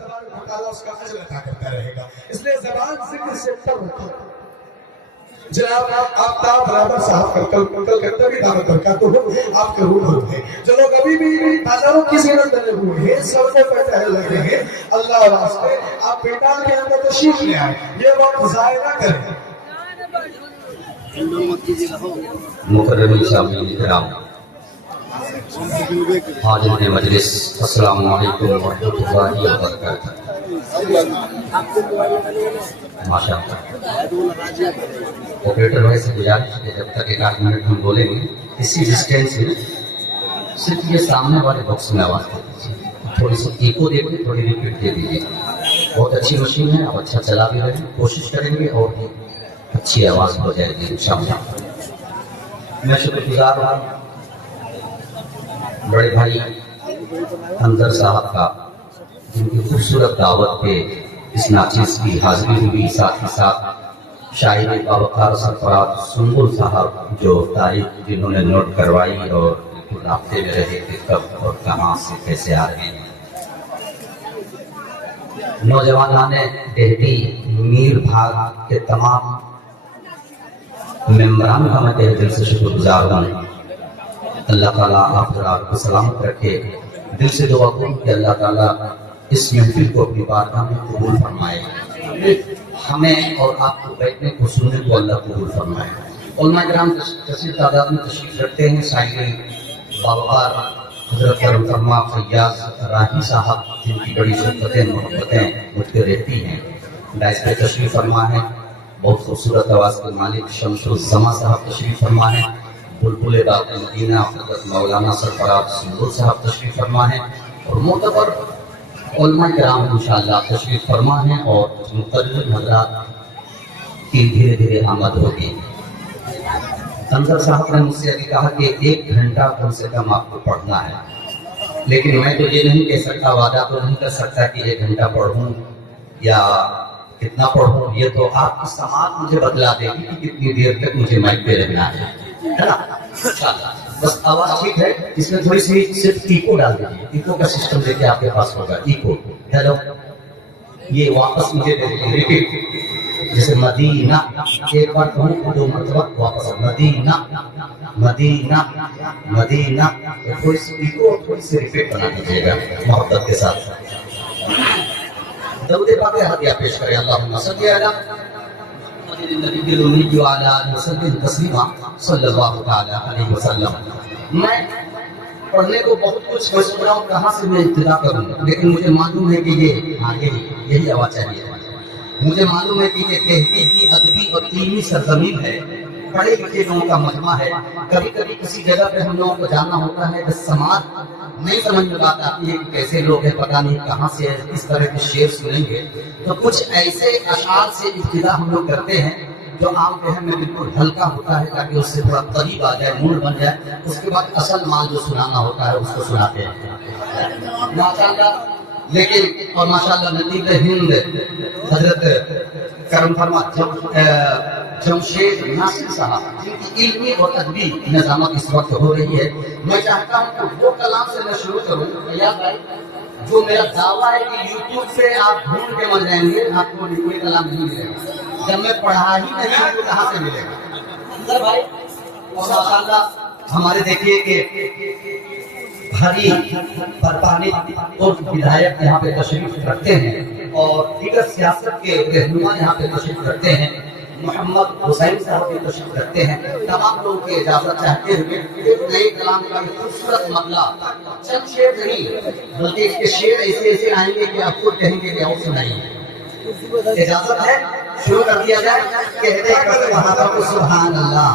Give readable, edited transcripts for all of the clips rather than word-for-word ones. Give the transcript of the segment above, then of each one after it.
تبارک و تعالیٰ اس کا اجر عطا کرتا رہے گا. اس لیے زبان ذکر سے تر رکھو. جناب آفتاب برابر صاحب کل کرتے بھی دعوت برکات ہو آپ کے روح ہوتے ہیں جو لوگ ابھی بھی بازاروں کی زینت ڈلے ہوئے ہیں سڑکوں پر ٹہل رہے ہیں اللہ واسطے آپ پیٹال کے اندر تشریف لے آئے یہ وقت ضائع نہ کریں. مکرم سامعین کرام حاضرین مجلس السلام علیکم ورحمۃ اللہ وبرکاتہ. ماشاء اللہ آپریٹر بھائی سے گزارش ہے جب تک 1 منٹ ہم بولیں گے اسی ڈسٹینس میں صرف یہ سامنے والے باکس میں آواز دے دیجیے, تھوڑی سی ایکو دے دیجیے, تھوڑی ریپیٹ دے دیجیے. بہت اچھی مشین ہے, آپ اچھا چلا بھی رہے ہیں, کوشش کریں گے اور اچھی آواز ہو جائے گی انشاءاللہ. میں شکر گزار ہوں بڑے بھائی انظر صاحب کا جن کی خوبصورت دعوت پہ اس ناچیز کی حاضری ہوئی, ساتھ ہی ساتھ شاعر باوقار سرفراز سنبل صاحب جو تاریخ جنہوں نے نوٹ کروائی اور رابطے میں رہے کہ کب اور کہاں سے کیسے آ رہے ہیں. نوجوانان دہلی میر بھاگ کے تمام ممبران کا میں تہہ دل سے شکر گزار ہوں. اللہ تعالیٰ آپ کو سلامت رکھے. دل سے دعا کروں کہ اللہ تعالیٰ اس محفل کو اپنی بارگاہ میں قبول فرمائے, ہمیں اور آپ کو بیٹھنے کو سننے کو اللہ قبول فرمائے. علماء کرام کثیر تعداد میں تشریف رکھتے ہیں. شاعر باوقار حضرت کرم فرما فیاض راہی صاحب جن کی بڑی شفقتیں محبتیں مجھ پہ رہتی ہیں ڈائس پہ تشریف فرما ہے. بہت خوبصورت آواز کے مالک شمس الزما صاحب تشریف فرما ہے. بلبل باغ مدینہ حضرت مولانا سرفراز سنبل صاحب تشریف فرما ہے. اور معتبر علماء کرام انشاءاللہ تشریف فرما ہے اور مقرر حضرات کی دھیرے دھیرے آمد ہوگی. انظر صاحب نے مجھ سے ابھی کہا کہ 1 گھنٹہ کم سے کم آپ کو پڑھنا ہے, لیکن میں تو یہ نہیں کہہ سکتا, وعدہ تو نہیں کر سکتا کہ 1 گھنٹہ پڑھوں یا کتنا پڑھوں. یہ تو آپ کی سماعت مجھے بتلا دے گی کہ کتنی دیر تک مجھے مائک پہ رہنا ہے نا انشاءاللہ. بس آواز ٹھیک ہے, اس میں تھوڑی سی صرف ایکو ڈال دیجیے. ایکو کا سسٹم دیکھے آپ کے پاس ہوگا. ایکو ہیلو یہ واپس مجھے ریپیٹ جیسے مدینہ ایک بار کہوں 2 مرتبہ واپس مدینہ مدینہ مدینہ. تھوڑی سی ایکو اور تھوڑی سی ریپیٹ بنا دیجیے گا محبت کے ساتھ. درود پاک ہدیہ پیش کریں. اللہم صلی علی النبی الامی وعلی آلہ وسلم تسلیما صلی اللہ تعالی علیہ وسلم. میں پڑھنے کو بہت کچھ سوچ رہا ہوں کہاں سے میں ابتدا کروں, لیکن مجھے معلوم ہے کہ یہی آواز چاہیے. مجھے معلوم ہے کہ یہ تحقیق کی ادبی اور علمی سرزمین ہے, پڑھے لکھے لوگوں کا مجمع ہے. کبھی کبھی کسی جگہ پہ ہم لوگوں کو جانا ہوتا ہے, بس سماعت نہیں سمجھ میں بات آتی ہے کہ کیسے لوگ ہیں, پتہ نہیں کہاں سے اس طرح کے شعر سنیں گے. تو کچھ ایسے اشعار سے ابتدا ہم لوگ کرتے ہیں جو عام فہم میں بالکل ہلکا ہوتا ہے تاکہ اس سے تھوڑا قریب آ جائے, موڈ بن جائے. اس کے بعد اصل مال جو سنانا ہوتا ہے اس کو سناتے ہیں ماشاءاللہ. لیکن اور ماشاءاللہ نتیب ہند حضرت کرم فرما جمشید ناصر صاحب جن کی علمی اور ادبی نظامت اس وقت ہو رہی ہے, میں چاہتا ہوں کہ وہ کلام سے میں شروع کروں. جو میرا دعویٰ ہے کہ یوٹیوب سے آپ ڈھونڈ کے مر جائیں گے, آپ کو کوئی کلام نہیں ملے گا. جب میں پڑھا ہی نہیں تو کہاں سے ملے گا انظر بھائی. اور ماشاءاللہ ہمارے دیکھیے کہ بھاری برپانی اور ودھایک یہاں پہ تشریف رکھتے ہیں اور دیگر سیاست کے رہنما یہاں پہ تشریف رکھتے ہیں. محمد حسین صاحب بھی تشریف رکھتے ہیں. تمام لوگوں کی اجازت چاہتے ہوئے ایک نئے کلام کا خوبصورت مطلع, چند شعر نہیں بلکہ اس کے شعر ایسے آئیں گے کہ آپ خود کہیں گے کہ اور سنائیں. اجازت ہے شروع کر دیا جائے. کہتے کرتے وہاں پر سبحان اللہ.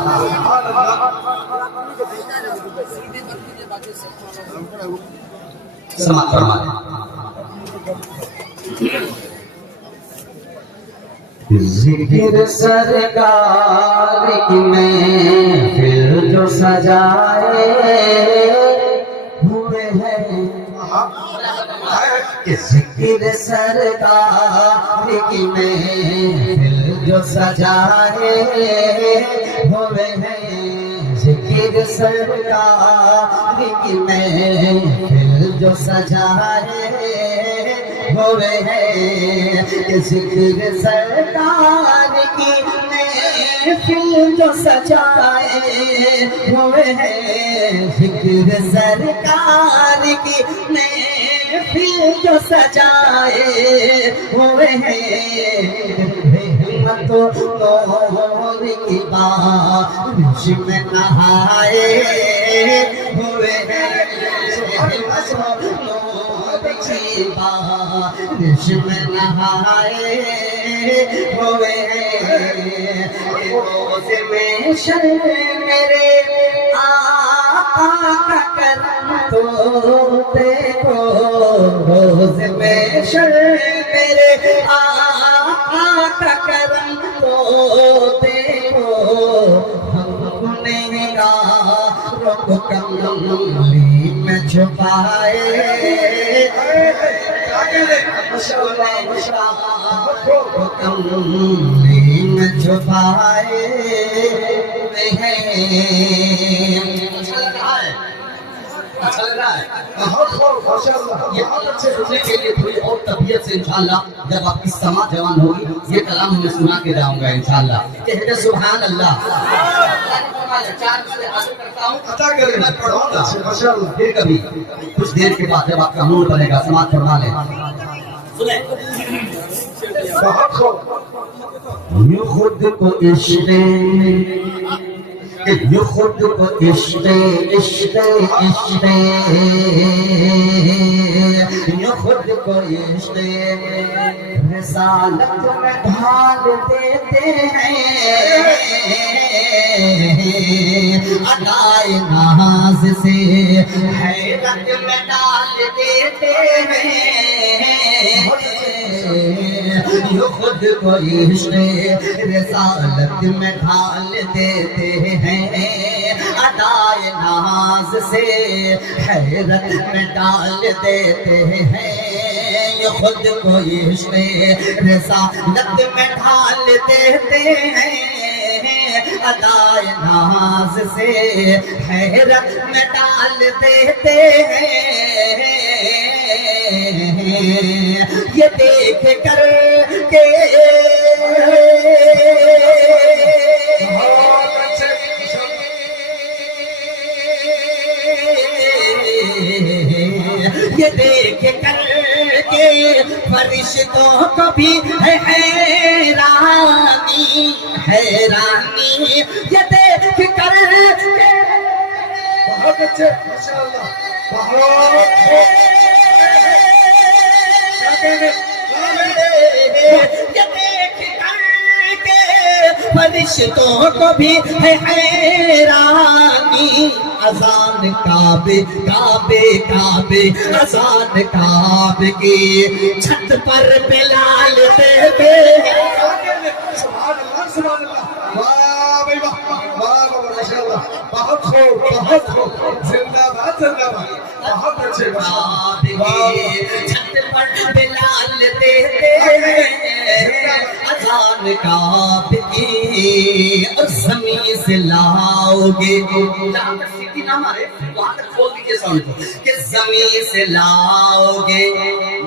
سماعت فرمائیں. ذکر سرکار کی محفل جو سجائے ہوئے ہیں, ذکر سرکار کی محفل جو سجائے ہوئے ہیں, ذکر سرکار کی محفل جو سجائے ہوئے ہیں کہ ذکر سرکار کی محفل جو سجائے ہوئے ہیں، ذکر سرکار کی محفل جو سجائے ہوئے ہیں، ہمت و نور کی بارش میں نہائے ہوئے ہیں، ہمت و نور کی بارش میں نہائے ہوئے ہیں، روز میں شر میرے آقا کا کرم تو دیکھو، روز میں شر میرے آقا کا کرم تو دیکھو، ہم گنہگاروں کو کملی میں چھپائے کملی میں چھپائے ہیں۔ اچھا لگ رہا ہے بہت خوب، ماشاءاللہ، یہ بہت اچھے سننے کے لیے تھوڑی اور طبیعت سے انشاءاللہ جب آپ کی سماع جوان ہوگی یہ کلام میں سنا کے جاؤں گا انشاءاللہ۔ کہہ دے سبحان اللہ۔ چار باتیں حاصل کرتا ہوں، عطا کرے، میں پڑھوں گا ماشاءاللہ۔ پھر کبھی کچھ دیر کے بعد جب آپ کا موڈ بنے گا سماعت فرما لیں۔ سنیں بہت خوب، یہ خود کو عشق یہ خود کو عشق عشق عشق یہ خود کو عشق رسالت میں ڈھال دیتے ہیں، ادائے ناز سے حیرت میں ڈال دیتے ہیں، یہ خود کو عشق رسالت میں ڈھال دیتے ہیں، ادائے ناز سے حیرت میں ڈال دیتے ہیں، یہ خود کو عشق رسالت میں ڈھال دیتے ہیں، ادائے ناز سے حیرت میں ڈال دیتے ہیں، یہ دیکھ کر کے یہ دیکھ کر کے فرشتوں کو بھی ہے حیرانی حیرانی، یہ دیکھ کر کے بہت اچھے، ماشاءاللہ، بہت خوب، کیا کہنے؟ یہ دیکھ کر کے فرشتوں کو بھی ہے حیرانی، اذان کعبے کعبے کعبے اذان کعبے کی چھت پر بلال دیتے ہیں، سبحان اللہ، سبحان اللہ، واہ بھائی واہ، واہ واہ، ماشاءاللہ، بہت خوب، بہت خوب، زندہ باد، زندہ باد، بہت اچھے، کعبے کی چھت پر بلال دیتے ہیں، اذان کعبے کی اور زمین سے لاؤ گے، جہاں تک سیٹی نہ مارے وہاں تک کھول دیجیے ساؤنڈ کو، کہ زمین سے لاؤ گے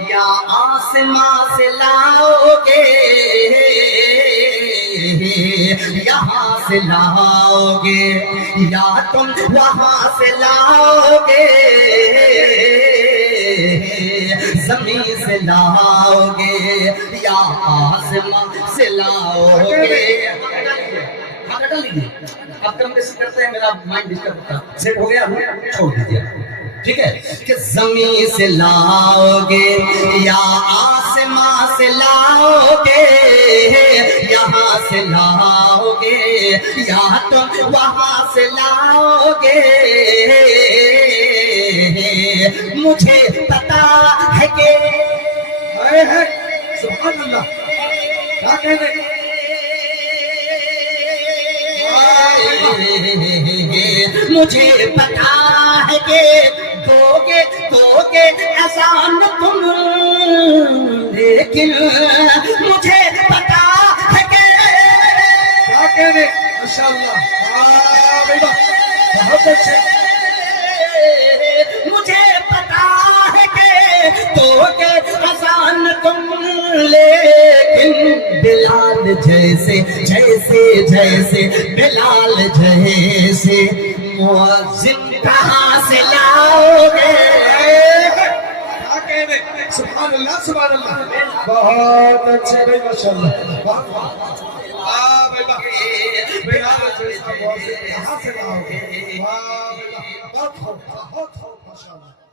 یا آسمان سے لاؤ گے، یہاں سے لاؤ گے یا تم وہاں سے لاؤ گے، زمین سے لاؤ گے یا آسمان سے لاؤ گے۔ ہٹا لیجیے، اب کم بیسی کرتے ہیں میرا مائنڈ ڈسٹرب ہوتا ہے، سیٹ ہو گیا چھوڑ دیجیے، ٹھیک ہے، کہ زمین سے لاؤ گے یا آسمان سے لاؤ گے، یہاں سے لاؤ گے یا تم وہاں سے لاؤ گے، مجھے پتا ہے کہ سبحان اللہ، کیا کہنے؟ مجھے پتا ہے کہ دو گے اذان تم، لیکن مجھے پتا ہے کہ کیا کہنے؟ ماشاءاللہ، واہ بھائی واہ، بہت اچھے، مجھے پتا ہے کہ دو گے اذان جیسے جیسے جیسے بلال جیسے مؤذن کہاں سے لاؤ گے؟ سبحان اللہ سبحان اللہ بہت اچھے بھائی ماشاءاللہ بہت بہت بہت